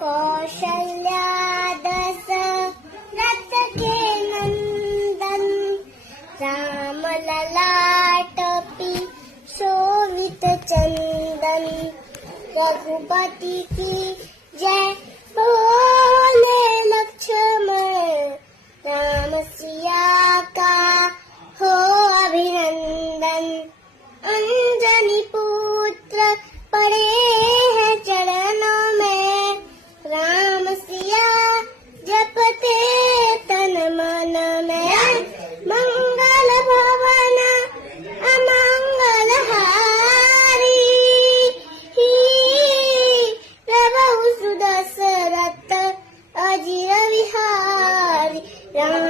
कौशल्या दशरथ के नंदन, राम ललाटपि शोभित चंदन। रघुपति की जय बोले लक्ष्मण, राम सिया का हो अभिनंदन। अंजनी पुत्र पड़े हैं चरणों में, राम सिया जपते तन मन में। मंगल भवन अमंगल हारी, प्रभु सुदशरथ अजिर विहारी। राम